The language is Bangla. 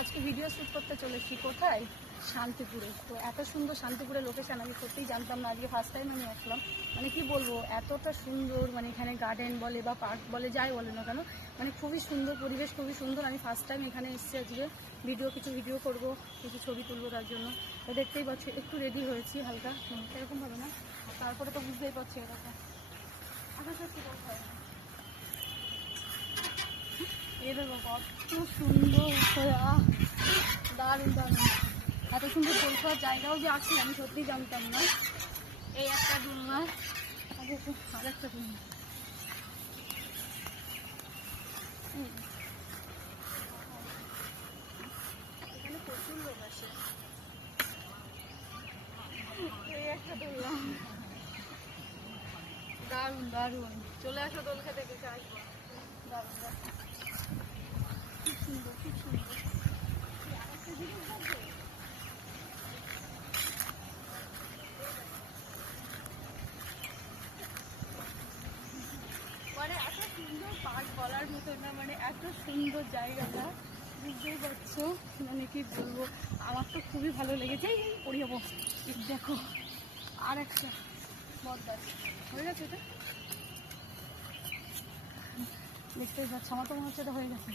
আজকে ভিডিও শ্যুট করতে চলেছি কোথায়, শান্তিপুরে। তো এত সুন্দর শান্তিপুরের লোকেশান আমি সত্যিই জানতাম না, আজকে ফার্স্ট টাইম আমি আসলাম। মানে কি বলবো, এতটা সুন্দর, মানে এখানে গার্ডেন বলে বা পার্ক বলে যাই বলে না কেন, মানে খুবই সুন্দর পরিবেশ, খুবই সুন্দর। আমি ফার্স্ট টাইম এখানে এসেছি আজকে, কিছু ভিডিও করব, কিছু ছবি তুলবো, তার জন্য তো দেখতেই পাচ্ছি একটু রেডি হয়েছি হালকা, এরকমভাবে না। তারপরে তো বুঝতেই পারছি এরকম আচ্ছা সত্যি কোথায় এ দেখো কত সুন্দর, দারুণ দারুণ। এত সুন্দর গোল খাওয়ার জায়গাও যে আছে আমি সত্যিই জানতাম না। এই একটা দোলনা, আর একটা দোলনা, এখানে প্রচুর লোক আসে। এই একটা দোলনা, দারুণ দারুণ। চলে আসো দোল খেতে, দেখে আসবো। দারুণ দারুণ, খুব সুন্দর খুব সুন্দর। আরেকটা জিনিস দেখবে, মানে এত সুন্দর পার্ক বলার মতো না, মানে এত সুন্দর জায়গাটা, বুঝতেই পারছো। মানে কি বলবো, আমার তো খুবই ভালো লেগেছে। এই পড়ে যাবো, দেখো আর একটা বটগাছ হয়ে গেছে, এটা দেখতেই পাচ্ছ, আমার তো মনে হচ্ছে এটা হয়ে গেছে।